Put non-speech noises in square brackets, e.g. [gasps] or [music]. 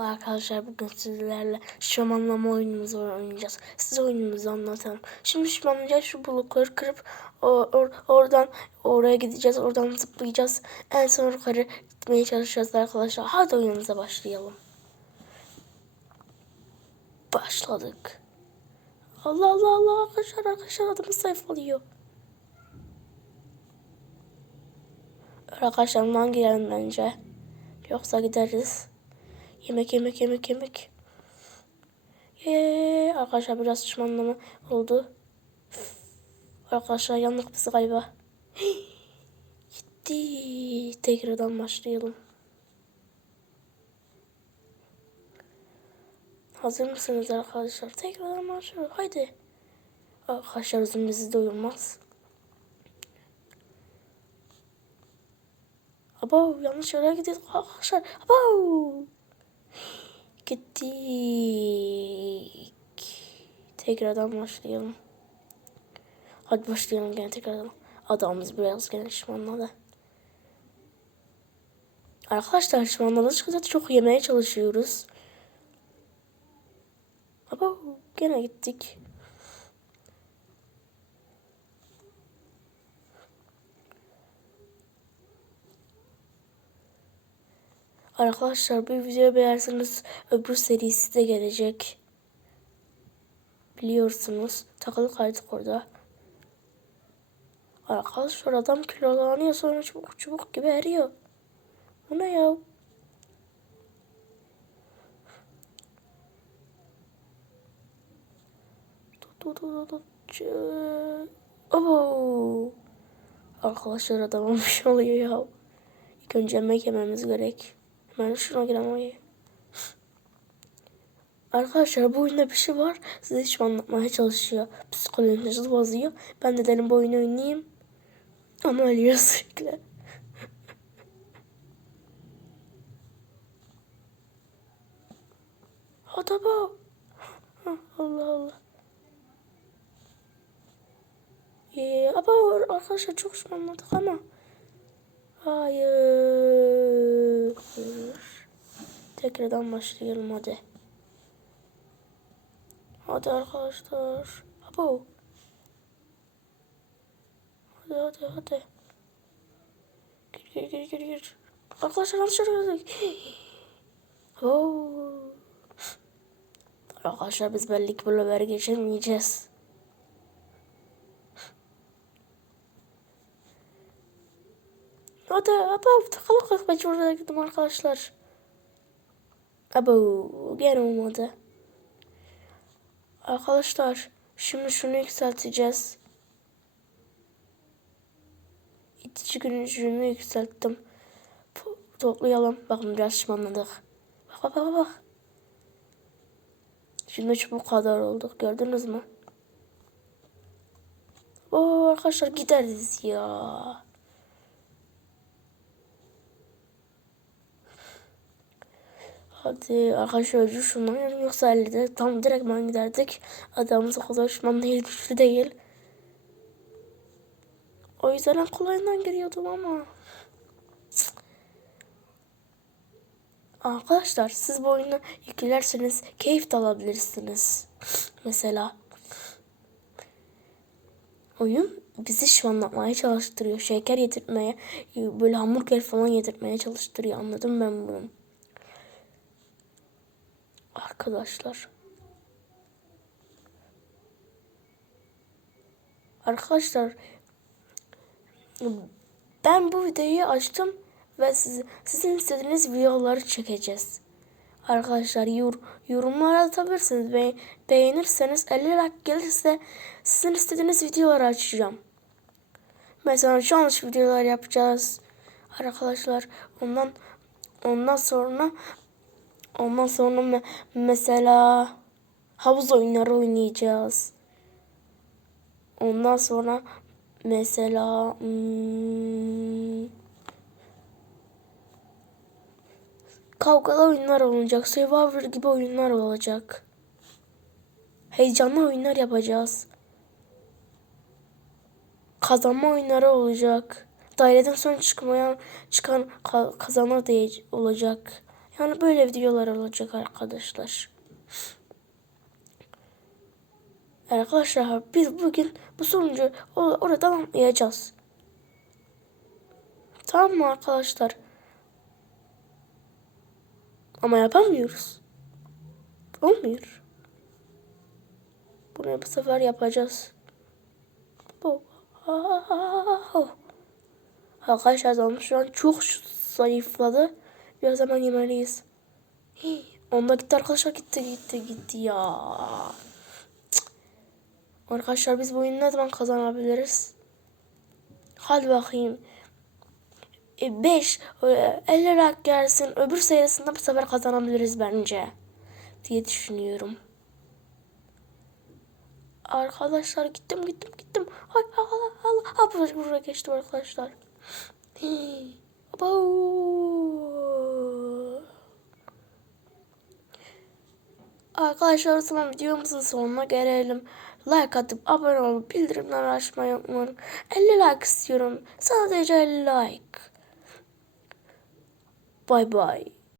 Merhaba arkadaşlar bugün sizlerle şamanlama oyunumuzu oynayacağız. Size oyunumuzu anlatalım. Şimdi şamanlayacağız şu blokları kırıp o- or- oradan oraya gideceğiz. Oradan zıplayacağız. En son yukarı gitmeye çalışacağız arkadaşlar. Hadi oyunumuza başlayalım. Başladık. Allah Allah Allah arkadaşlar arkadaşlar adımız sayfalıyor. Arkadaşlar bundan girelim bence. Yoksa gideriz. Yemek yemek yemek yemek. Yeee arkadaşlar biraz şişmanlama oldu. Arkadaşlar yandık biz galiba. [gasps] Gitti. Tekrardan başlayalım. Hazır mısınız arkadaşlar? Tekrardan başlıyoruz. Haydi. Arkadaşlar uzun bizi doyurmaz. Abo yanlış yere gidiyoruz arkadaşlar. Abo. Gittik. Tekrardan başlayalım. Hadi başlayalım gene tekrardan. Adamımız biraz gene şişmanladı. Arkadaşlar şişmanladı çıkınca çok yemeye çalışıyoruz. Abo gene gittik. Arkadaşlar bu videoyu beğenirseniz öbür serisi de gelecek. Biliyorsunuz. Takılı kaydık orada. Arkadaşlar adam kilolanıyor sonra çubuk çubuk gibi eriyor. Bu ne ya? Abo. Arkadaşlar adama [laughs] bir oluyor ya. İlk önce yememiz gerek. Hemen şuna oraya. Arkadaşlar bu oyunda bir şey var. Size hiç anlatmaya çalışıyor. Psikolojinizi bozuyor. Ben de dedim bu oyunu oynayayım. Ama ölüyor [laughs] sürekli. Hadi bu. Allah Allah. Ee, ama arkadaşlar çok şımarladık ama. Hayır. Tekrardan başlayalım hadi. Hadi arkadaşlar. Abo. Hadi hadi hadi. Gir gir gir gir gir. Arkadaşlar yanlış. [gasps] Oo. Arkadaşlar biz belli ki ver geçemeyeceğiz. Hadi abo takılı kalkmacı oraya gittim arkadaşlar. Abo gene olmadı. Arkadaşlar şimdi şunu yükselteceğiz. İtici gücünü yükselttim. Toplayalım. Bakın biraz şişmanladık. Bak bak bak bak. Şimdi çubuk kadar olduk. Gördünüz mü? Oo arkadaşlar gideriz ya. Hadi arkadaşlar öldür şunu yoksa elde tam direkt ben giderdik. Adamımız o kadar değil güçlü değil. O yüzden en kolayından giriyordum ama. Arkadaşlar siz bu oyunu yüklerseniz keyif de alabilirsiniz. Mesela. Oyun bizi şımartmaya çalıştırıyor. Şeker yedirtmeye, böyle hamburger falan yedirtmeye çalıştırıyor. Anladım ben bunu. Arkadaşlar. Arkadaşlar ben bu videoyu açtım ve siz, sizin istediğiniz videoları çekeceğiz. Arkadaşlar yor, yorumlara atabilirsiniz. Be, beğenirseniz 50 like gelirse sizin istediğiniz videoları açacağım. Mesela challenge videolar yapacağız. Arkadaşlar ondan ondan sonra ondan sonra me- mesela havuz oyunları oynayacağız. Ondan sonra mesela hmm, kavgalı oyunlar olacak. Survivor gibi oyunlar olacak. Heyecanlı oyunlar yapacağız. Kazanma oyunları olacak. Daireden son çıkmayan çıkan ka- kazanır diye olacak. Yani böyle videolar olacak arkadaşlar. Arkadaşlar biz bugün bu sonucu or- oradan anlayacağız. Tamam mı arkadaşlar? Ama yapamıyoruz. Olmuyor. Bunu bu sefer yapacağız. Arkadaşlar canım şu an çok zayıfladı. Biraz hemen yemeliyiz. Hii, Onda gitti arkadaşlar gitti gitti gitti ya. Cık. Arkadaşlar biz bu oyunu ne zaman kazanabiliriz? Hadi bakayım. 5 50 like gelsin. Öbür serisinde bu sefer kazanabiliriz bence. Diye düşünüyorum. Arkadaşlar gittim gittim gittim. Ay Allah Allah. Allah. Buraya, buraya geçtim arkadaşlar. Hii. Abo. Arkadaşlar o zaman videomuzun sonuna gelelim. Like atıp abone olup bildirimleri açmayı unutmayın. 50 like istiyorum. Sadece 50 like. Bye bye.